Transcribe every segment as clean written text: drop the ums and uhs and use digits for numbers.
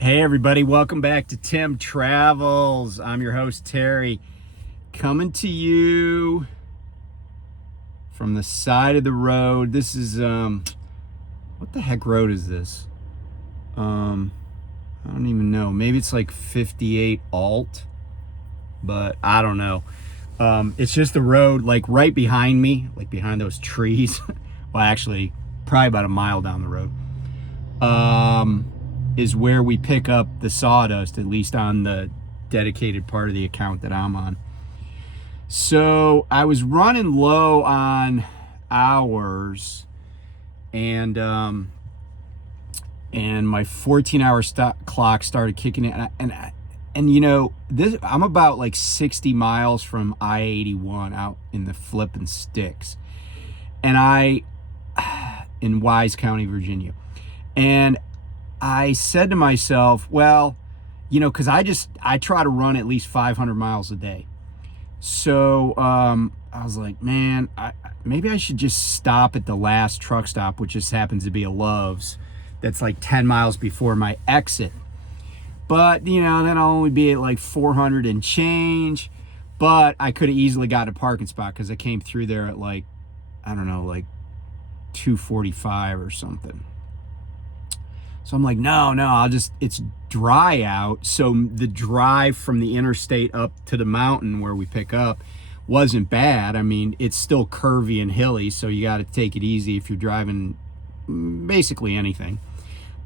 Hey everybody, welcome back to Tim Travels. I'm your host Terry, coming to you from the side of the road. This is what the heck road is this? I don't even know. Maybe it's like 58 Alt, but I don't know. It's just the road like right behind me, like behind those trees. Well, actually, probably about a mile down the road. Is where we pick up the sawdust, at least on the dedicated part of the account that I'm on. So I was running low on hours, and my 14-hour clock started kicking in, and you know, this, I'm about like 60 miles from I-81 out in the flipping sticks, and in Wise County, Virginia. And I said to myself, well, you know, because I try to run at least 500 miles a day. So I was like, man, maybe I should just stop at the last truck stop, which just happens to be a Love's. That's like 10 miles before my exit. But, you know, then I'll only be at like 400 and change. But I could have easily got a parking spot because I came through there at like, I don't know, like 2:45 or something. So I'm like, no, it's dry out. So the drive from the interstate up to the mountain where we pick up wasn't bad. I mean, it's still curvy and hilly, so you got to take it easy if you're driving basically anything.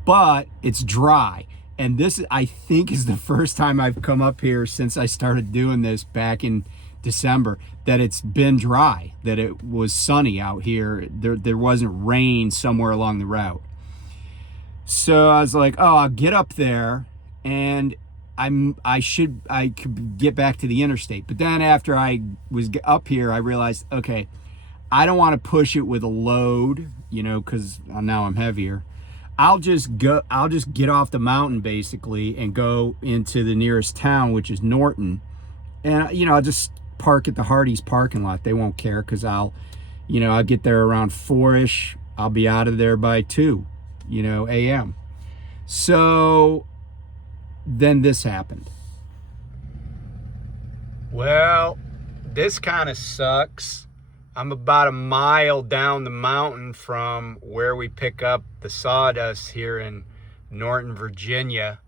But it's dry. And this, I think, is the first time I've come up here since I started doing this back in December that it's been dry, that it was sunny out here. There wasn't rain somewhere along the route. So I was like, oh, I'll get up there and I could get back to the interstate. But then after I was up here, I realized, okay, I don't want to push it with a load, you know, because now I'm heavier. I'll just get off the mountain basically and go into the nearest town, which is Norton. And, you know, I'll just park at the Hardee's parking lot. They won't care because I'll get there around 4-ish. I'll be out of there by 2. AM. So then this happened. Well, this kind of sucks. I'm about a mile down the mountain from where we pick up the sawdust here in Norton, Virginia.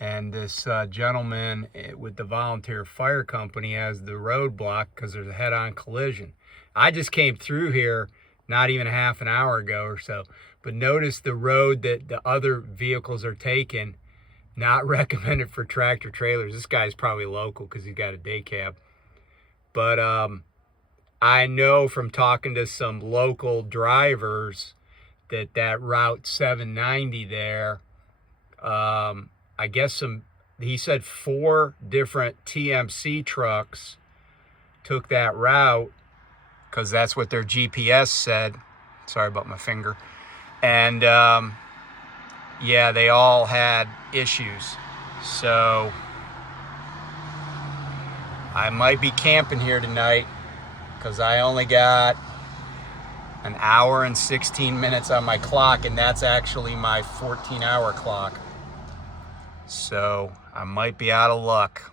And this gentleman with the volunteer fire company has the roadblock because there's a head-on collision. I just came through here not even a half an hour ago or so. But notice the road that the other vehicles are taking, not recommended for tractor trailers. This guy's probably local because he's got a day cab. But I know from talking to some local drivers that Route 790 there, I guess he said 4 different TMC trucks took that route because that's what their GPS said. Sorry about my finger. And yeah, they all had issues. So I might be camping here tonight because I only got an hour and 16 minutes on my clock, and that's actually my 14-hour clock. So I might be out of luck.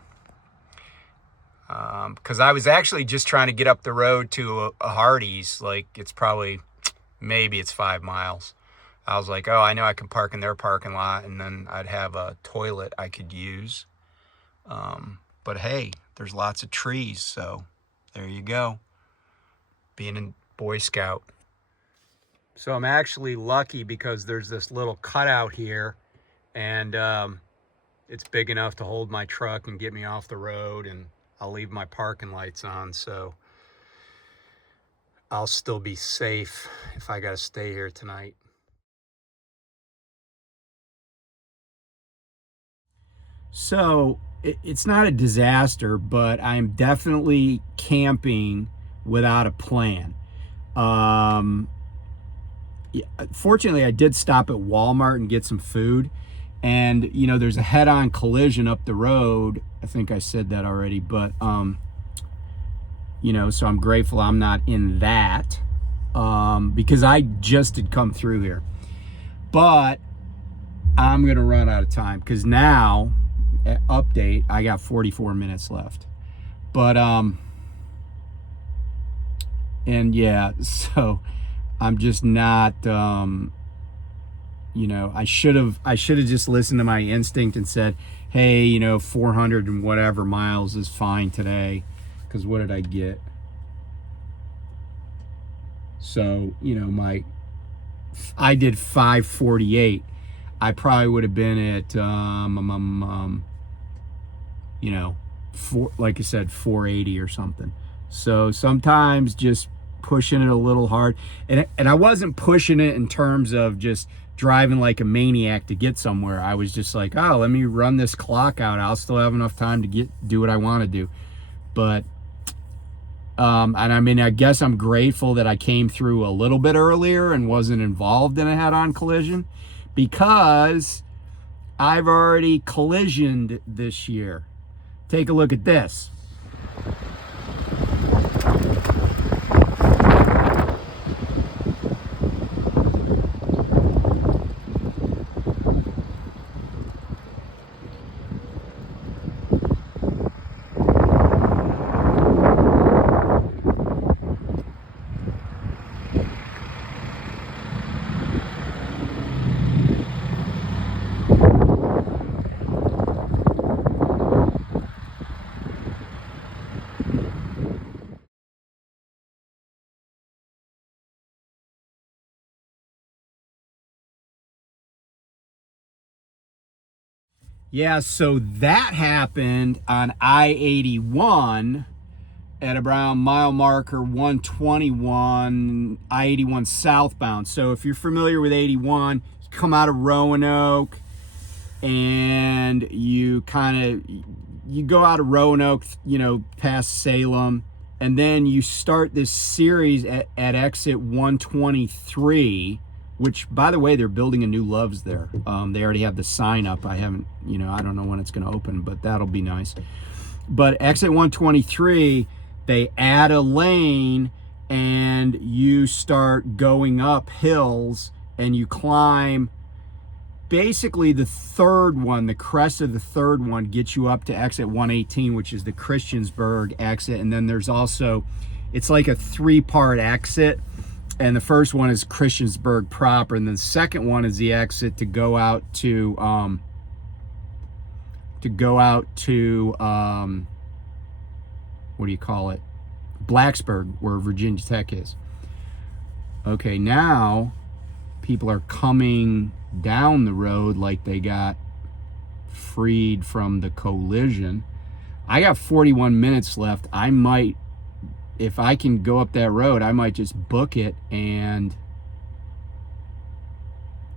Because I was actually just trying to get up the road to a Hardee's. Like, maybe it's 5 miles. I was like, oh, I know I can park in their parking lot, and then I'd have a toilet I could use. But hey, there's lots of trees, so there you go. Being a Boy Scout. So I'm actually lucky because there's this little cutout here, and it's big enough to hold my truck and get me off the road, and I'll leave my parking lights on, so I'll still be safe if I gotta stay here tonight. So it's not a disaster, but I'm definitely camping without a plan. Fortunately, I did stop at Walmart and get some food. And, you know, there's a head-on collision up the road. I think I said that already, but, you know, so I'm grateful I'm not in that because I just had come through here. But I'm gonna run out of time because now, update, I got 44 minutes left. But and yeah, so I'm just not you know, I should have just listened to my instinct and said, hey, you know, 400 and whatever miles is fine today. Because what did I get? So, you know, I did 548. I probably would have been at you know, like I said, 480 or something. So sometimes just pushing it a little hard, and I wasn't pushing it in terms of just driving like a maniac to get somewhere. I was just like, oh, let me run this clock out. I'll still have enough time to do what I want to do. But and I mean, I guess I'm grateful that I came through a little bit earlier and wasn't involved in a head-on collision, because I've already collisioned this year. Take a look at this. Yeah, so that happened on I-81 at around mile marker 121, I-81 southbound. So if you're familiar with 81, you come out of Roanoke and you go out of Roanoke, you know, past Salem, and then you start this series at exit 123, which, by the way, they're building a new Love's there. They already have the sign up. I haven't, you know, I don't know when it's going to open, but that'll be nice. But exit 123, they add a lane and you start going up hills and you climb. Basically, the third one, the crest of the third one, gets you up to exit 118, which is the Christiansburg exit. And then there's also, it's like a 3-part exit. And the first one is Christiansburg proper, and the second one is the exit to go out to what do you call it? Blacksburg, where Virginia Tech is. Okay, now people are coming down the road like they got freed from the collision. I got 41 minutes left. I might, if I can go up that road, I might just book it and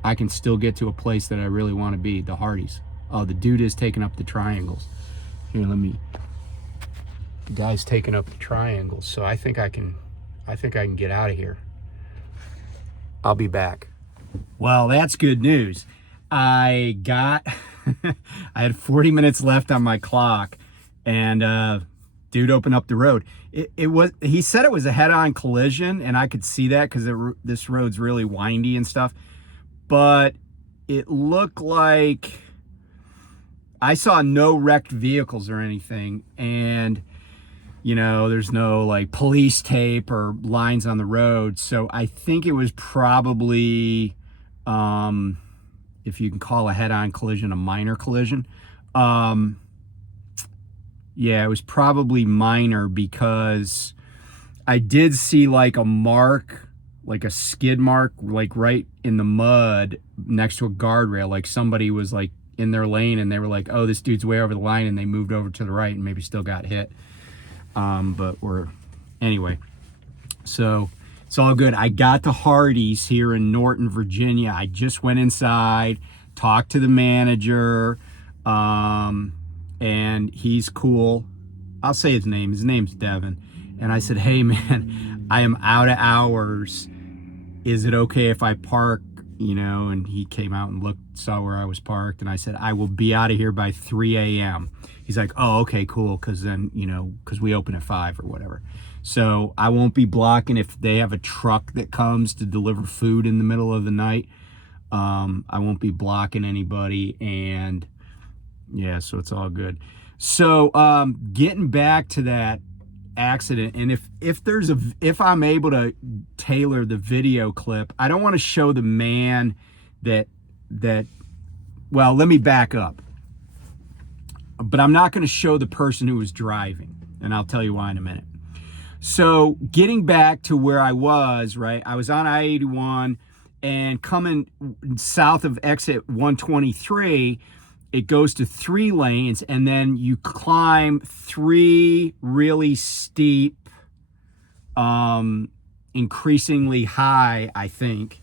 I can still get to a place that I really want to be, the Hardee's. Oh, the dude is taking up the triangles. Here, the guy's taking up the triangles. So I think I can get out of here. I'll be back. Well, that's good news. I had 40 minutes left on my clock, and dude opened up the road. He said it was a head-on collision, and I could see that because this road's really windy and stuff. But it looked like I saw no wrecked vehicles or anything, and you know, there's no like police tape or lines on the road. So I think it was probably, if you can call a head-on collision a minor collision. Yeah, it was probably minor, because I did see like a mark, like a skid mark, like right in the mud next to a guardrail. Like somebody was like in their lane and they were like, oh, this dude's way over the line, and they moved over to the right and maybe still got hit. Anyway, so it's all good. I got to Hardee's here in Norton, Virginia. I just went inside, talked to the manager, and he's cool. I'll say his name. His name's Devin. And I said, hey man, I am out of hours. Is it okay if I park? You know, and he came out and saw where I was parked, and I said, I will be out of here by 3 a.m. He's like, oh, okay, cool, because then, you know, because we open at 5 or whatever. So I won't be blocking if they have a truck that comes to deliver food in the middle of the night. I won't be blocking anybody, and yeah, so it's all good. So getting back to that accident, and if I'm able to tailor the video clip, I don't want to show the man that well, let me back up. But I'm not going to show the person who was driving, and I'll tell you why in a minute. So getting back to where I was, right? I was on I-81 and coming south of exit 123, it goes to 3 lanes, and then you climb 3 really steep, increasingly high, I think,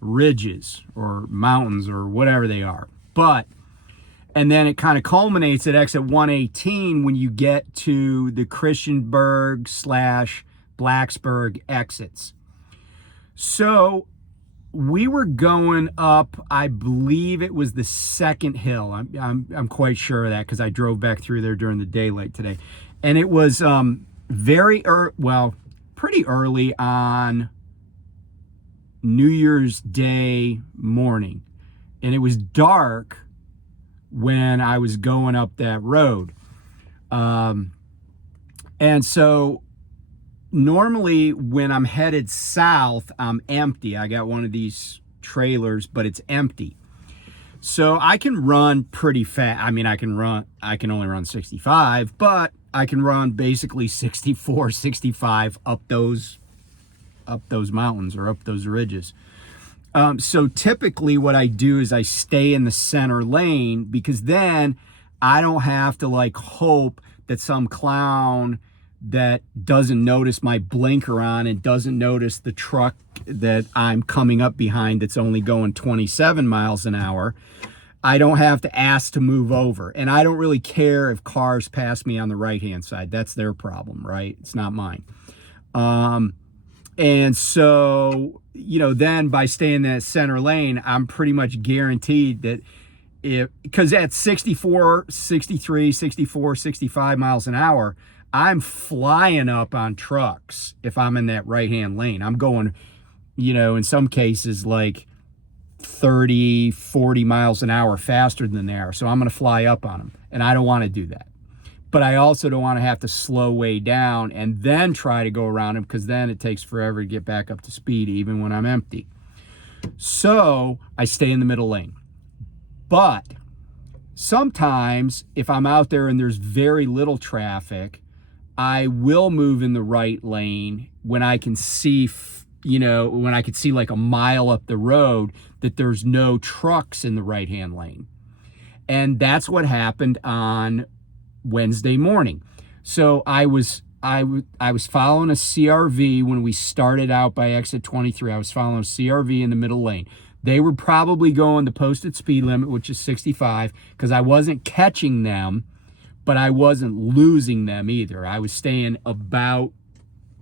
ridges or mountains or whatever they are. And then it kind of culminates at exit 118 when you get to the Christiansburg/Blacksburg exits. So we were going up, I believe it was the second hill. I'm quite sure of that because I drove back through there during the daylight today. And it was pretty early on New Year's Day morning. And it was dark when I was going up that road. And so normally when I'm headed south, I'm empty. I got one of these trailers, but it's empty. So I can run pretty fast. I mean, I can only run 65, but I can run basically 64, 65 up those mountains or up those ridges. So typically what I do is I stay in the center lane, because then I don't have to like hope that some clown that doesn't notice my blinker on and doesn't notice the truck that I'm coming up behind that's only going 27 miles an hour. I don't have to ask to move over. And I don't really care if cars pass me on the right-hand side. That's their problem, right? It's not mine. And so, then by staying in that center lane, I'm pretty much guaranteed that because at 64, 63, 64, 65 miles an hour, I'm flying up on trucks if I'm in that right-hand lane. I'm going, in some cases like 30, 40 miles an hour faster than they are. So I'm going to fly up on them, and I don't want to do that. But I also don't want to have to slow way down and then try to go around them, because then it takes forever to get back up to speed, even when I'm empty. So I stay in the middle lane. But sometimes if I'm out there and there's very little traffic, I will move in the right lane when I can see, when I can see like a mile up the road that there's no trucks in the right-hand lane. And that's what happened on Wednesday morning. So I was following a CRV when we started out by exit 23. I was following a CRV in the middle lane. They were probably going the posted speed limit, which is 65, because I wasn't catching them, but I wasn't losing them either. I was staying about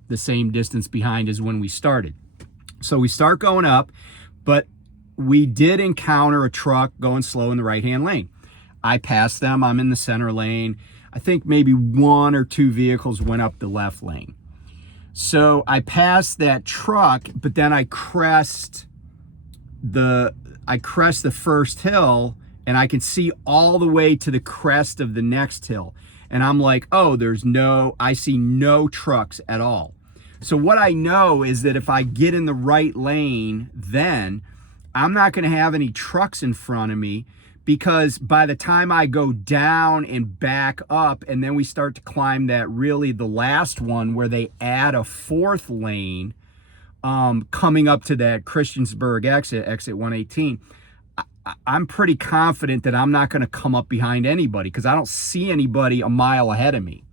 the same distance behind as when we started. So we start going up, but we did encounter a truck going slow in the right-hand lane. I passed them. I'm in the center lane. I think maybe 1 or 2 vehicles went up the left lane. So I passed that truck, but then I crest the first hill, and I can see all the way to the crest of the next hill. And I'm like, oh, I see no trucks at all. So what I know is that if I get in the right lane, then I'm not going to have any trucks in front of me, because by the time I go down and back up, and then we start to climb the last one where they add a 4th lane, coming up to that Christiansburg exit 118, I'm pretty confident that I'm not going to come up behind anybody, because I don't see anybody a mile ahead of me.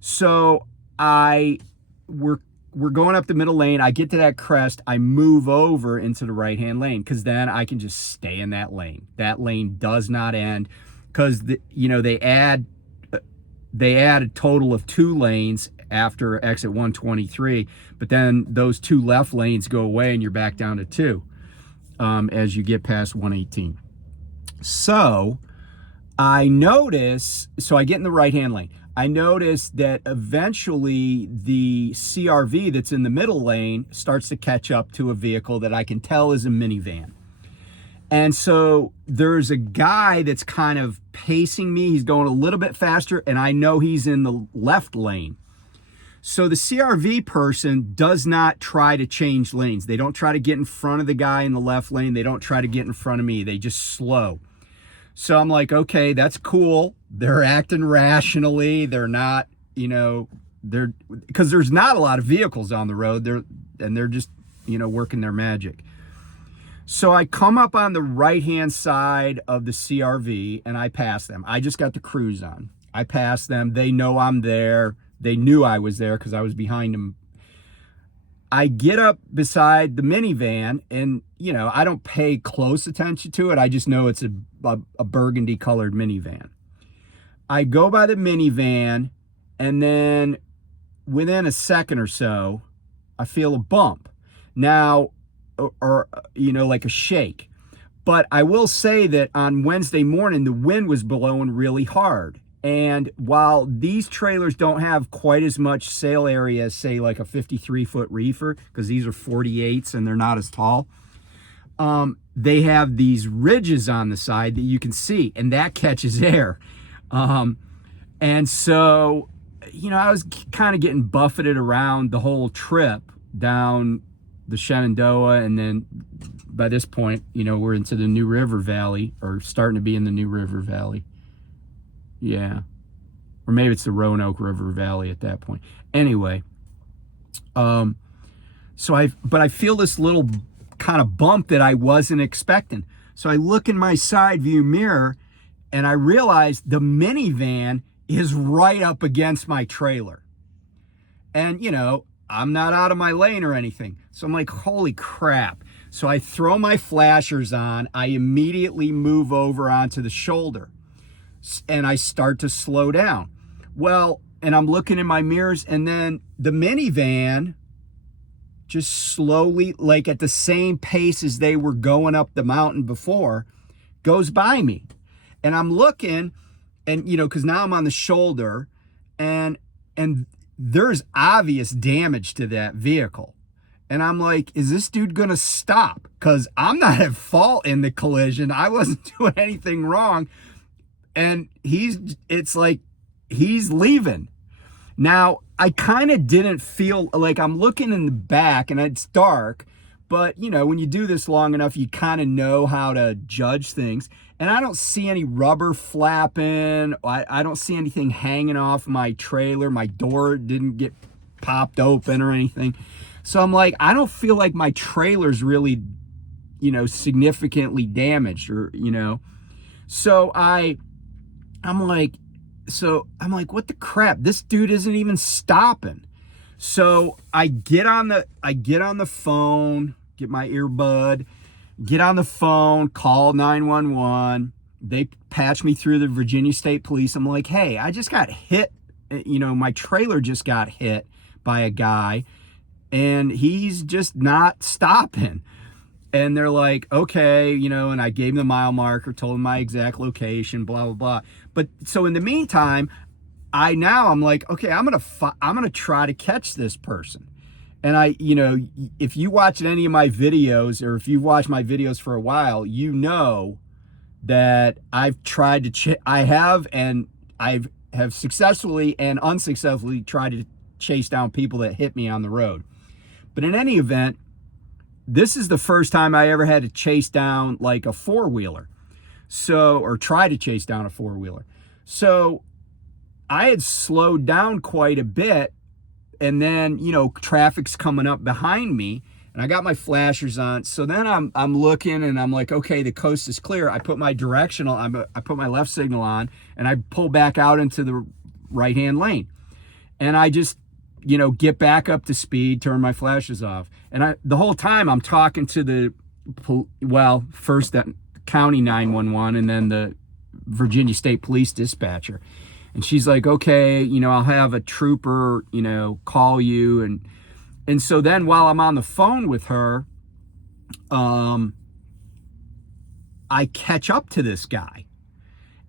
So we're going up the middle lane. I get to that crest. I move over into the right-hand lane, because then I can just stay in that lane. That lane does not end, because they add a total of 2 lanes after exit 123, but then those 2 left lanes go away and you're back down to 2 as you get past 118. So I notice, so I get in the right-hand lane. I notice that eventually the CRV that's in the middle lane starts to catch up to a vehicle that I can tell is a minivan. And so there's a guy that's kind of pacing me. He's going a little bit faster, and I know he's in the left lane. So the CRV person does not try to change lanes. They don't try to get in front of the guy in the left lane. They don't try to get in front of me. They just slow. So I'm like, okay, that's cool. They're acting rationally. They're not, because there's not a lot of vehicles on the road. They're just, working their magic. So I come up on the right-hand side of the CRV and I pass them. I just got the cruise on. I pass them. They know I'm there. They knew I was there because I was behind them. I get up beside the minivan and, I don't pay close attention to it. I just know it's a burgundy colored minivan. I go by the minivan and then within a second or so, I feel a bump. Now, or like a shake. But I will say that on Wednesday morning, the wind was blowing really hard. And while these trailers don't have quite as much sail area as, say, like a 53-foot reefer, because these are 48s and they're not as tall, they have these ridges on the side that you can see, and that catches air. And so, I was kind of getting buffeted around the whole trip down the Shenandoah, and then by this point, we're into the New River Valley, or starting to be in the New River Valley. Yeah. Or maybe it's the Roanoke River Valley at that point. Anyway, but I feel this little kind of bump that I wasn't expecting. So I look in my side view mirror and I realize the minivan is right up against my trailer. And, I'm not out of my lane or anything. So I'm like, holy crap. So I throw my flashers on. I immediately move over onto the shoulder and I start to slow down. Well, and I'm looking in my mirrors, and then the minivan just slowly, like at the same pace as they were going up the mountain before, goes by me. And I'm looking, and because now I'm on the shoulder, and there's obvious damage to that vehicle. And I'm like, is this dude gonna stop? Because I'm not at fault in the collision. I wasn't doing anything wrong. And it's like he's leaving. Now, I kind of didn't feel like, I'm looking in the back and it's dark, but when you do this long enough, you kind of know how to judge things. And I don't see any rubber flapping. I don't see anything hanging off my trailer. My door didn't get popped open or anything. So I'm like, I don't feel like my trailer's really, significantly damaged or, So I'm like, what the crap? This dude isn't even stopping. So I get on the phone, get my earbud, get on the phone, call 911. They patch me through the Virginia State Police. I'm like, hey, I just got hit. My trailer just got hit by a guy and he's just not stopping. And they're like, okay, and I gave them the mile marker, told them my exact location, blah, blah, blah. But so in the meantime, I'm like, okay, I'm going to try to catch this person. And if you watch any of my videos, or if you've watched my videos for a while, that I've tried to, I have successfully and unsuccessfully tried to chase down people that hit me on the road. But in any event, this is the first time I ever had to chase down like a four-wheeler. Or try to chase down a four-wheeler. So I had slowed down quite a bit, and then, traffic's coming up behind me, and I got my flashers on. So then I'm looking and I'm like, okay, the coast is clear. I put my directional, I put my left signal on, and I pull back out into the right-hand lane. And I just, get back up to speed, turn my flashes off. And the whole time I'm talking to first that county 911 and then the Virginia State Police dispatcher. And she's like, okay, I'll have a trooper, call you. And so then while I'm on the phone with her, I catch up to this guy.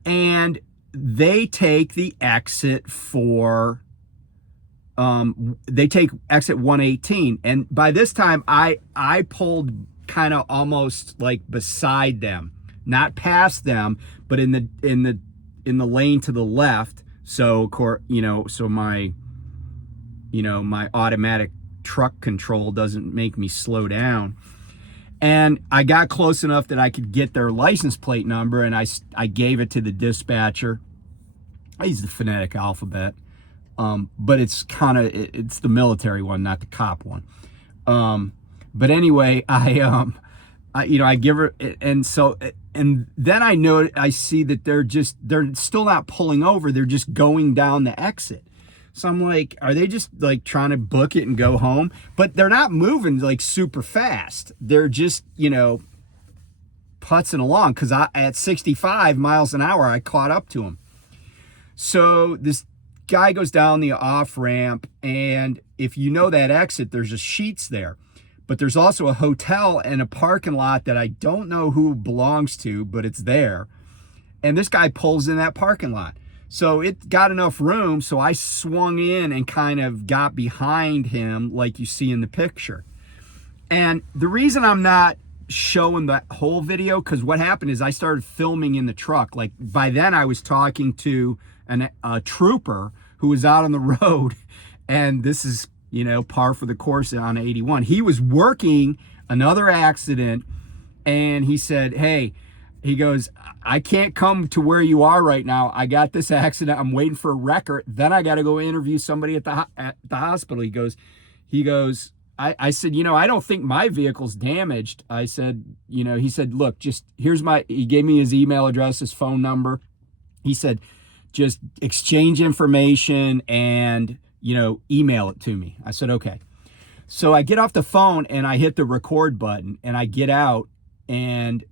and they take the exit for they take exit 118, and by this time I pulled kind of almost like beside them, not past them, but in the lane to the left. So so my my automatic truck control doesn't make me slow down. And I got close enough that I could get their license plate number, and I gave it to the dispatcher. I use the phonetic alphabet, but it's it's the military one, not the cop one. But anyway, I give her, and then I see that they're still not pulling over. They're just going down the exit. So I'm like, are they just like trying to book it and go home? But they're not moving like super fast. They're just, putzing along, because at 65 miles an hour, I caught up to them. So this guy goes down the off ramp, and if you know that exit, there's a Sheetz there. But there's also a hotel and a parking lot that I don't know who it belongs to, but it's there. And this guy pulls in that parking lot. So it got enough room, so I swung in and kind of got behind him like you see in the picture. And the reason I'm not showing the whole video, because what happened is I started filming in the truck. Like by then I was talking to a trooper who was out on the road, and this is, par for the course on 81. He was working another accident, and he said, hey, he goes, I can't come to where you are right now. I got this accident. I'm waiting for a record. Then I got to go interview somebody at the hospital. He goes, I said, I don't think my vehicle's damaged. I said, he said, look, just he gave me his email address, his phone number. He said, just exchange information and, email it to me. I said, okay. So I get off the phone and I hit the record button, and I get out, and,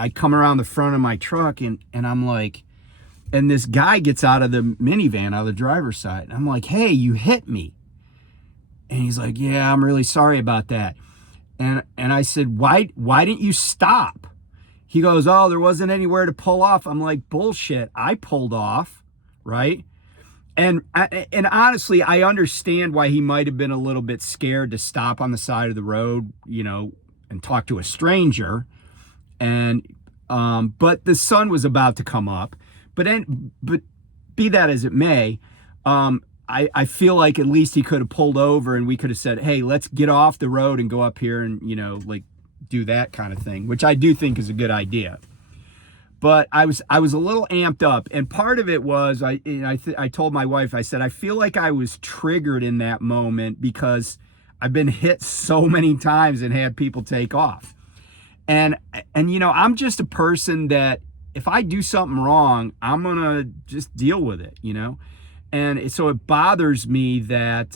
I come around the front of my truck, and I'm like, and this guy gets out of the minivan, out of the driver's side. And I'm like, hey, you hit me. And he's like, yeah, I'm really sorry about that. And I said, why didn't you stop? He goes, oh, there wasn't anywhere to pull off. I'm like, bullshit. I pulled off, right? And honestly, I understand why he might have been a little bit scared to stop on the side of the road, and talk to a stranger. And but the sun was about to come up. But be that as it may, I feel like at least he could have pulled over, and we could have said, hey, let's get off the road and go up here and, do that kind of thing, which I do think is a good idea. But I was a little amped up, and part of it was I told my wife, I said, I feel like I was triggered in that moment because I've been hit so many times and had people take off. And I'm just a person that if I do something wrong, I'm going to just deal with it, And so it bothers me that,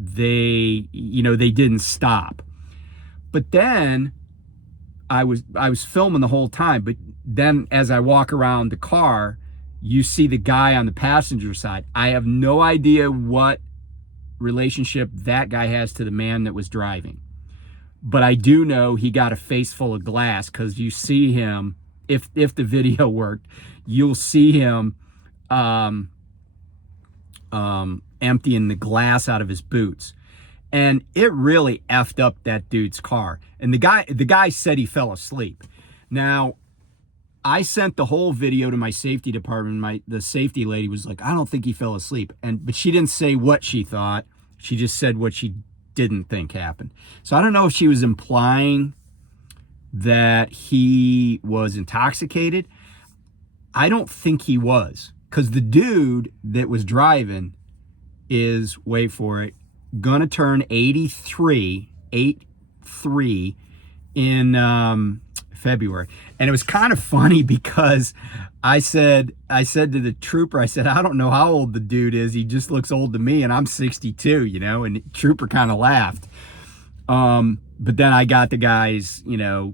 they didn't stop. But then I was filming the whole time. But then as I walk around the car, you see the guy on the passenger side. I have no idea what relationship that guy has to the man that was driving. But I do know he got a face full of glass, because you see him, if the video worked, you'll see him emptying the glass out of his boots. And it really effed up that dude's car. And the guy said he fell asleep. Now, I sent the whole video to my safety department. The safety lady was like, I don't think he fell asleep. But she didn't say what she thought. She just said what she didn't think happened. So I don't know if she was implying that he was intoxicated. I don't think he was, because the dude that was driving is, wait for it, gonna turn 83 in February. And it was kind of funny because I said to the trooper, I said, I don't know how old the dude is. He just looks old to me, and I'm 62, and the trooper kind of laughed. But then I got the guy's,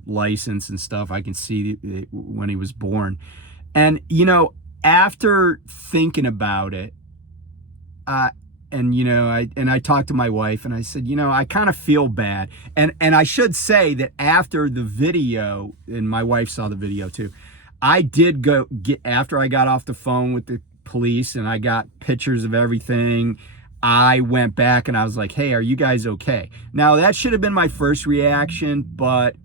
license and stuff. I can see when he was born. And, after thinking about it, and I talked to my wife, and I said, I kind of feel bad. And I should say that after the video, and my wife saw the video too, I did go get, after I got off the phone with the police and I got pictures of everything, I went back and I was like, hey, are you guys okay? Now, that should have been my first reaction, but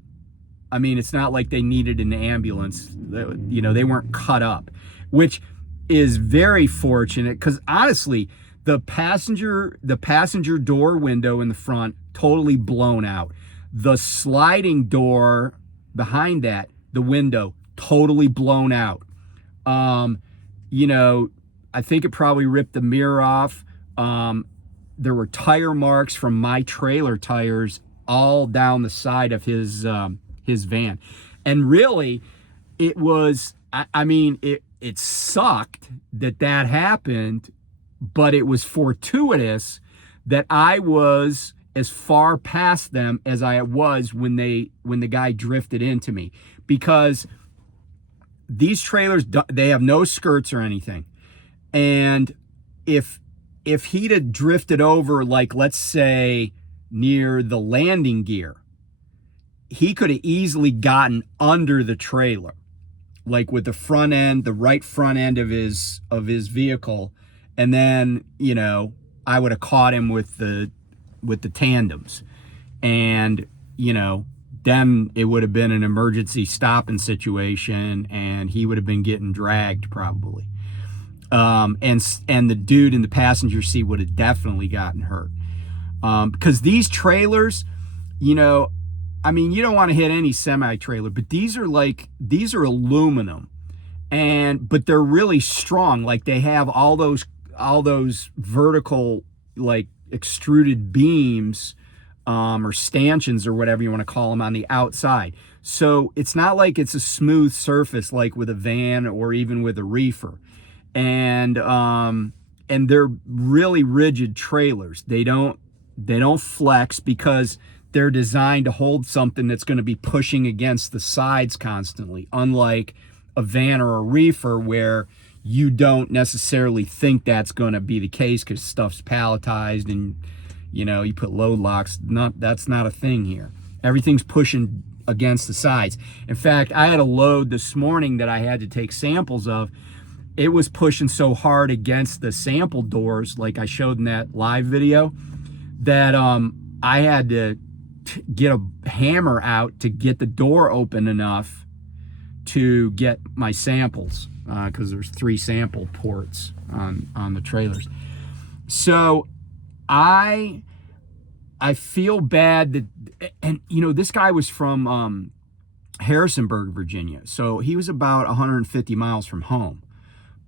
I mean, it's not like they needed an ambulance. They weren't cut up, which is very fortunate, because honestly, the passenger door window in the front, totally blown out. The sliding door behind that, the window, totally blown out. I think it probably ripped the mirror off. There were tire marks from my trailer tires all down the side of his van. And really, it was, it sucked that happened, but it was fortuitous that I was as far past them as I was when the guy drifted into me, because these trailers, they have no skirts or anything. And if he'd have drifted over, like, let's say near the landing gear, he could have easily gotten under the trailer, like with the front end, the right front end of his vehicle. And then, I would have caught him with the tandems, and, then it would have been an emergency stopping situation, and he would have been getting dragged probably. And the dude in the passenger seat would have definitely gotten hurt. Because these trailers, you don't want to hit any semi-trailer, but these are aluminum, but they're really strong. Like, they have all those vertical, like, extruded beams, or stanchions, or whatever you want to call them, on the outside. So it's not like it's a smooth surface like with a van or even with a reefer. And they're really rigid trailers. They don't flex, because they're designed to hold something that's going to be pushing against the sides constantly, unlike a van or a reefer, where you don't necessarily think that's going to be the case, because stuff's palletized and you put load locks. That's not a thing here. Everything's pushing against the sides. In fact, I had a load this morning that I had to take samples of. It was pushing so hard against the sample doors, like I showed in that live video, that I had to get a hammer out to get the door open enough to get my samples, because there's 3 sample ports on the trailers. So I feel bad that, and this guy was from Harrisonburg, Virginia, so he was about 150 miles from home,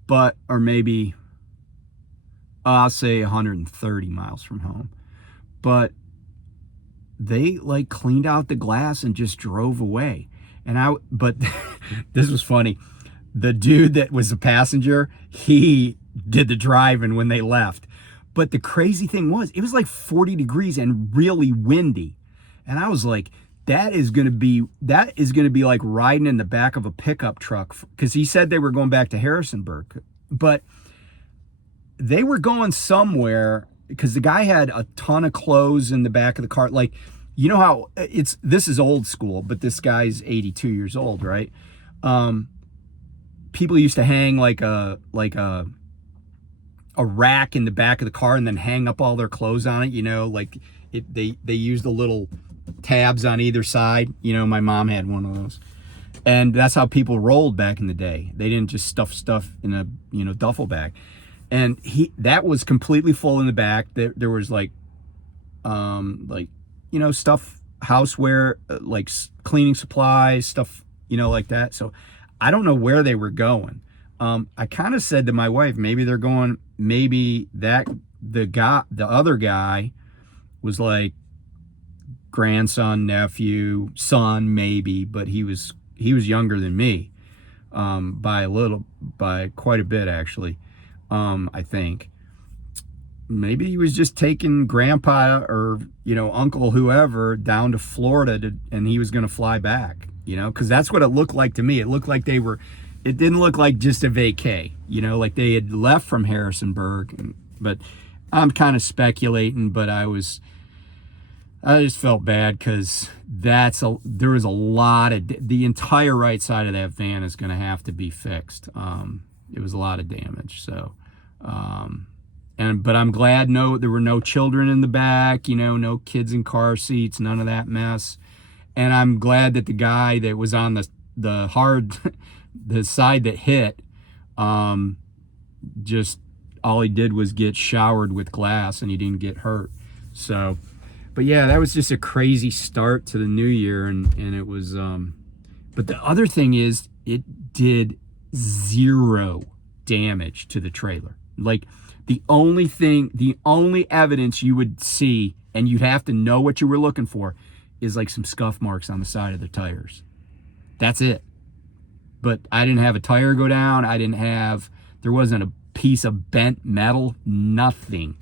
or maybe I'll say 130 miles from home, but they like cleaned out the glass and just drove away. But this was funny. The dude that was a passenger, he did the driving when they left. But the crazy thing was, it was like 40 degrees and really windy. And I was like, that is going to be like riding in the back of a pickup truck, because he said they were going back to Harrisonburg, but they were going somewhere, because the guy had a ton of clothes in the back of the car. Like, how this is old school, but this guy's 82 years old, right? People used to hang like a rack in the back of the car and then hang up all their clothes on it, they used the little tabs on either side. My mom had one of those, and that's how people rolled back in the day. They didn't just stuff stuff in a duffel bag. And that was completely full in the back. There was stuff, houseware, like cleaning supplies, stuff, like that. So I don't know where they were going. I kind of said to my wife, maybe they're going, maybe the other guy was like grandson, nephew, son, maybe, but he was younger than me, by quite a bit, actually. I think maybe he was just taking grandpa or, uncle, whoever, down to Florida and he was going to fly back, because that's what it looked like to me. It looked like it didn't look like just a vacay, like they had left from Harrisonburg, but I'm kind of speculating, but I just felt bad because there was a lot of, the entire right side of that van is going to have to be fixed. It was a lot of damage. So, but I'm glad there were no children in the back, no kids in car seats, none of that mess. And I'm glad that the guy that was on the side that hit, just all he did was get showered with glass and he didn't get hurt. So, but yeah, that was just a crazy start to the new year. And it was, but the other thing is it did 0 damage to the trailer. Like the only evidence you would see, and you'd have to know what you were looking for, is like some scuff marks on the side of the tires. That's it. But I didn't have a tire go down. There wasn't a piece of bent metal, nothing.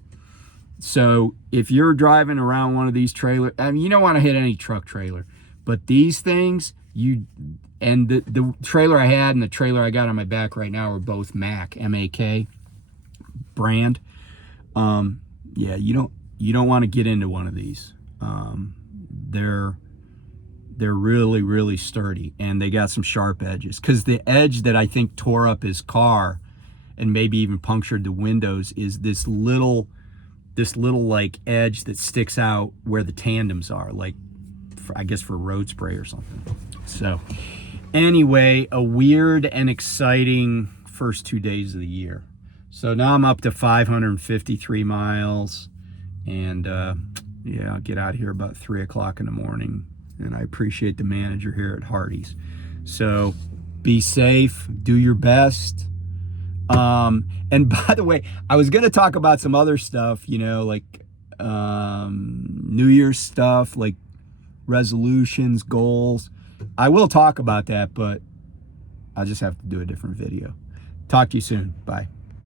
So if you're driving around one of these trailers, I mean, you don't want to hit any truck trailer, but these things, and the trailer I had and the trailer I got on my back right now are both Mack, M-A-K brand. Yeah, you don't want to get into one of these. They're really, really sturdy, and they got some sharp edges, because the edge that I think tore up his car and maybe even punctured the windows is this little like edge that sticks out where the tandems are, like I guess for road spray or something. So anyway, a weird and exciting first 2 days of the year. So now I'm up to 553 miles, and yeah, I'll get out of here about 3 o'clock in the morning. And I appreciate the manager here at Hardee's. So be safe, do your best. And by the way, I was going to talk about some other stuff, like New Year's stuff, like resolutions, goals. I will talk about that, but I'll just have to do a different video. Talk to you soon. Bye.